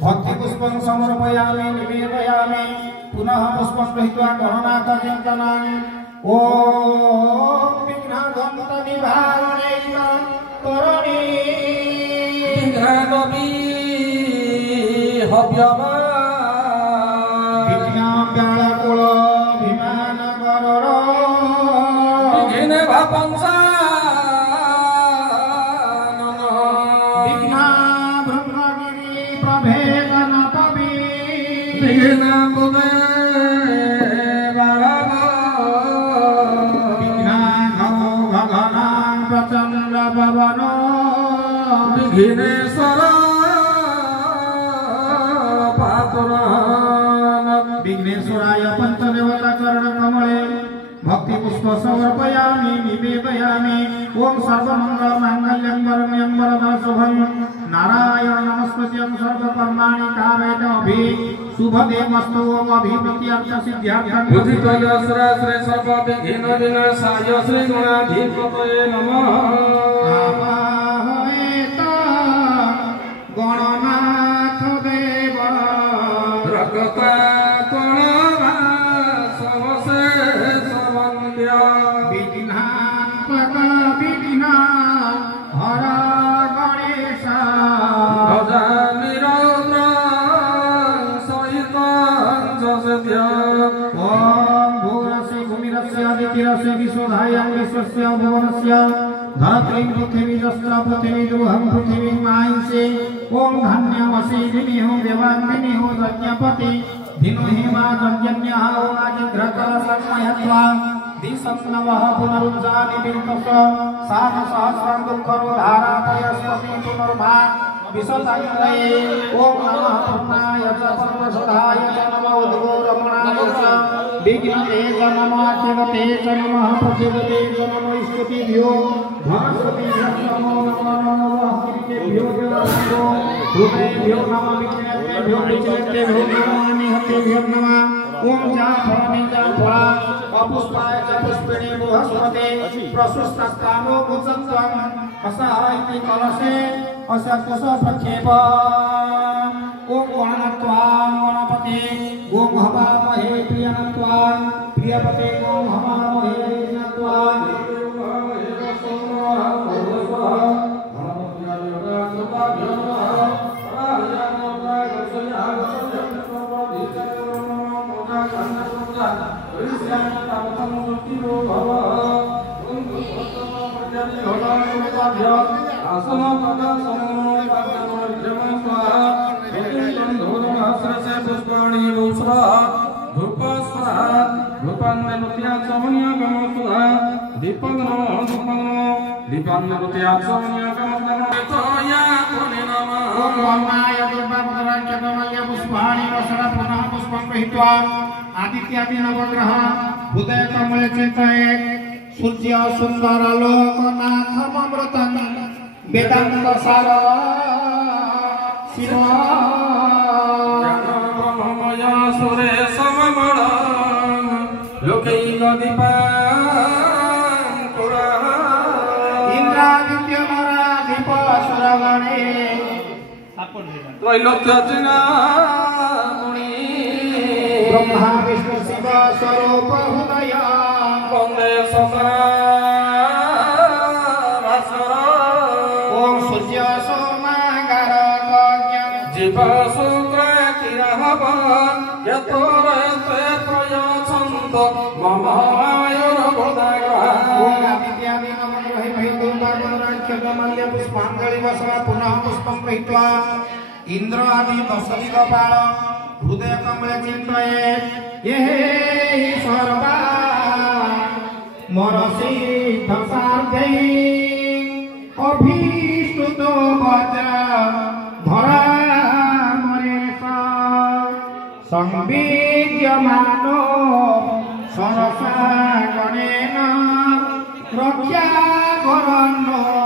भक्ति पुष्पं समर्पयामि निवेदयामि पुनः पुष्पं गृहीत्वा गणनाथ चिन्तनं ॐ विघ्नध्वंस निवारणेन करुणी विघ्नदपि हव्यवा विघ्नव्याकुल विमानगरर विघ्न भापंसा विघ्नेश्वर विघ्नेश्वराय पंचदेवता चरण कमले भक्ति पुष्प समर्पयामि निवेदयामि ओम सर्वमंगल मांगल्यं वरण्यं वरदा शुभं नारायण नमस्कृत्यं सर्वकर्माणि कारयेत् शुभदेवस्तु ओम अभिप्रीत्यर्थ सिद्ध्यर्थं बुद्धितोयस्राश्रे सर्वविघ्न विनाशाय श्री गणाधिपतये नमः गणनाथ देव रगता कणवा समशेष वन्द्य विघ्नात्मक विघ्न हर गणेश भजा निरौद्र सहित जसद्य ॐ भूरस्य भूमिरस्य आदित्यस्य विश्वधायं विश्वस्य भुवनस्य धात्री पृथ्वी जस्त्र पृथ्वी दुहं पृथ्वी मायसे ओम धन्यमसि दिनिहो देवान्दिनिहो यज्ञपति दिनोहि मा जन्यः ओम आजिघ्रकल संमयत्वा दिसंनवः पुनरुज्जानि बिल्कस साम सहस्रं दुःखरो धारापयस्पति पुनर्भा विशतायुदये ओम नमः पूर्णाय च परमसुधाय च नमः उद्गोरमणाय च विघ्नते च नमः अचिरते च नमः प्रसिद्धते च नमः स्तुतिभ्यो धनस्पतिभ्यो नमो नमः स्तुतिभ्यो नमो हृदयभ्यो नमः विघ्नेभ्यो विचलेभ्यो नमः निहतेभ्यो नमः ओम जाफरामि जाफरा अपुष्पाय च पुष्पिणे बृहस्पते प्रशुष्टस्तानो कुचत्वं असहायति कलशे असकुश प्रक्षेप ओम गणनत्वा गणपते ओम हवामहे प्रियनत्वा प्रियपते ओम हवामहे प्रियनत्वा आदित्यादि नवग्रह हृदय कमल चिंतये सूर्य सुंदर लोकनाथमृतं वेदांत सार शिव ब्रह्ममय सुरेश ममल लोकैक दीपांकुरा इंद्रादित्य मराधिप सुरगणे त्रैलोक्य ब्रह्मा विष्णु शिव स्वरूप हृदय वंदे सदाभास्कर ओम सूर्य सोमागार जीव शुक्र किरहव यतो रयते प्रयच्छन्त मम आयुर्बोधाग्रह ओम आदित्यादि नवग्रहे भैदुर्भागराख्यकमल्य पुष्पाञ्जलि वसव पुनः पुष्पं गृहीत्वा इंद्र आदि दश दिक्पाल हृदय कमल चिंतये ये सर्वा मोर सिद्ध साध्यै अभीष्ट वच धरा मरेश संविद्यमानो सरसा गणेन रक्षा गरन्